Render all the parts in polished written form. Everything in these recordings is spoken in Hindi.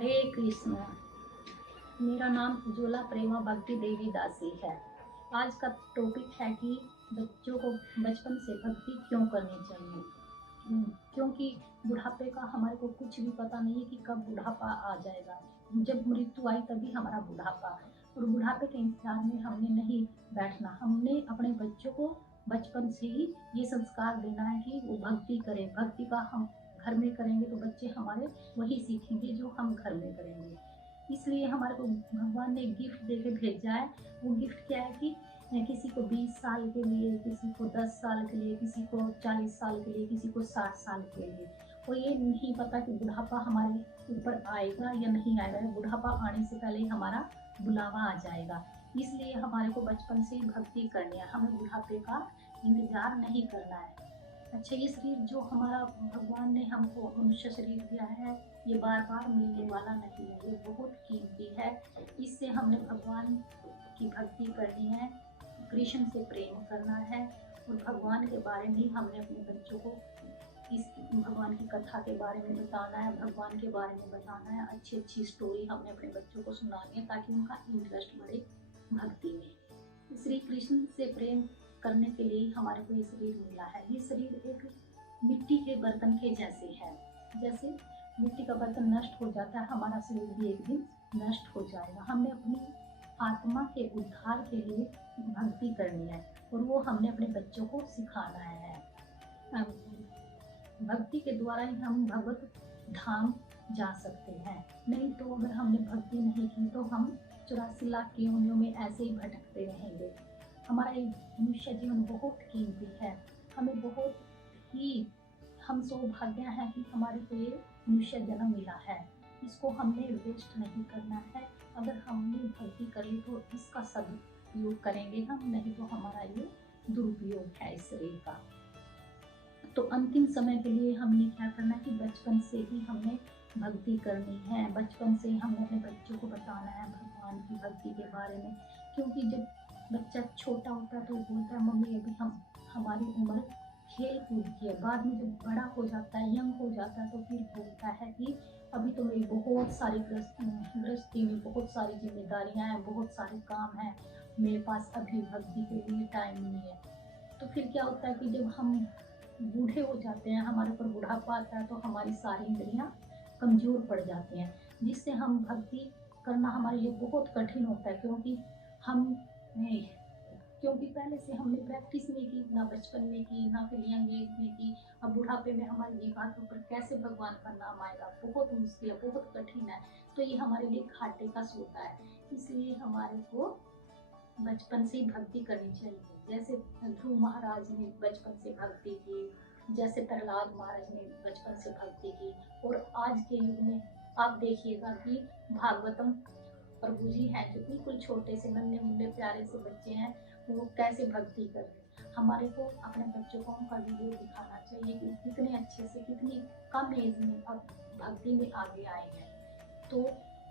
हरे कृष्ण। मेरा नाम उज्ज्वला प्रेमा भक्ति देवी दासी है। आज का टॉपिक है कि बच्चों को बचपन से भक्ति क्यों करनी चाहिए। क्योंकि बुढ़ापे का हमारे को कुछ भी पता नहीं है कि कब बुढ़ापा आ जाएगा। जब मृत्यु आई तभी हमारा बुढ़ापा, और बुढ़ापे के इंतजार में हमने नहीं बैठना। हमने अपने बच्चों को बचपन से ही ये संस्कार देना है कि वो भक्ति करें। भक्ति का हम घर में करेंगे तो बच्चे हमारे वही सीखेंगे जो हम घर में करेंगे। इसलिए हमारे को भगवान ने गिफ्ट दे के भेजा है। वो गिफ्ट क्या है कि किसी को 20 साल के लिए, किसी को 10 साल के लिए, किसी को 40 साल के लिए, किसी को 60 साल के लिए। और ये नहीं पता कि बुढ़ापा हमारे ऊपर आएगा या नहीं आएगा। बुढ़ापा आने से पहले ही हमारा बुलावा आ जाएगा। इसलिए हमारे को बचपन से ही भक्ति करनी है। हमें बुढ़ापे का इंतजार नहीं करना है। अच्छा, ये शरीर जो हमारा भगवान ने हमको मनुष्य शरीर दिया है, ये बार बार मिलने वाला नहीं है। ये बहुत कीमती है। इससे हमने भगवान की भक्ति करनी है, कृष्ण से प्रेम करना है, और भगवान के बारे में हमने अपने बच्चों को इस भगवान की कथा के बारे में बताना है, भगवान के बारे में बताना है। अच्छी अच्छी स्टोरी हमने अपने बच्चों को सुनानी है ताकि उनका इंटरेस्ट बढ़े भक्ति में। श्री कृष्ण से प्रेम करने के लिए हमारे को ये शरीर मिला है। ये शरीर एक मिट्टी के बर्तन के जैसे है। जैसे मिट्टी का बर्तन नष्ट हो जाता है, हमारा शरीर भी एक दिन नष्ट हो जाएगा। हमने अपनी आत्मा के उद्धार के लिए भक्ति करनी है, और वो हमने अपने बच्चों को सिखाना है। भक्ति के द्वारा ही हम भगवत धाम जा सकते हैं। नहीं तो अगर हमने भक्ति नहीं की तो हम 84 लाख की योनियों में ऐसे ही भटकते रहेंगे। हमारा ये मनुष्य जीवन बहुत कीमती है। हमें बहुत ही हम सौभाग्य हैं कि हमारे को ये मनुष्य जन्म मिला है। इसको हमने वेस्ट नहीं करना है। अगर हमने भक्ति कर ली तो इसका सदुपयोग करेंगे हम, नहीं तो हमारा ये दुरुपयोग है इस शरीर का। तो अंतिम समय के लिए हमने क्या करना है कि बचपन से ही हमने भक्ति करनी है। बचपन से हमने अपने बच्चों को बताना है भगवान की भक्ति के बारे में। क्योंकि जब बच्चा छोटा होता है तो बोलता है मम्मी अभी हमारी उम्र खेल कूद की है। बाद में जब बड़ा हो जाता है, यंग हो जाता है, तो फिर बोलता है कि अभी तो मेरी बहुत सारी गृहस्थी में बहुत सारी जिम्मेदारियां हैं, बहुत सारे काम हैं, मेरे पास अभी भक्ति के लिए टाइम नहीं है। तो फिर क्या होता है कि जब हम बूढ़े हो जाते हैं, हमारे ऊपर बुढ़ापा आता है, तो हमारी सारी इंद्रियां कमजोर पड़ जाती हैं, जिससे हम भक्ति करना हमारे लिए बहुत कठिन होता है। क्योंकि पहले से हमने प्रैक्टिस नहीं की, ना बचपन में की, ना फिर यंग एज में की। अब बुढ़ापे में हमारी जीवात्मा पर कैसे भगवान का नाम आएगा, बहुत मुश्किल है, बहुत कठिन है। तो ये हमारे लिए घाटे का सौदा है। इसलिए हमारे को बचपन से ही भक्ति करनी चाहिए। जैसे ध्रुव महाराज ने बचपन से भक्ति की, जैसे प्रहलाद महाराज ने बचपन से भक्ति की। और आज के युग में आप देखिएगा कि भागवतम प्रभु जी हैं जो बिल्कुल छोटे से नन्हे मुन्ने प्यारे से बच्चे हैं, वो कैसे भक्ति कर रहे हैं। हमारे को अपने बच्चों को उनका वीडियो दिखाना चाहिए कि कितने अच्छे से, कितनी कम एज में अब भक्ति में आगे आए हैं। तो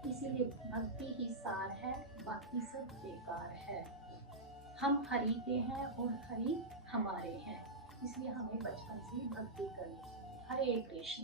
इसीलिए भक्ति ही सार है, बाकी सब बेकार है। हम हरि के हैं और हरि हमारे हैं। इसलिए हमें बचपन से ही भक्ति करनी। हरे कृष्ण।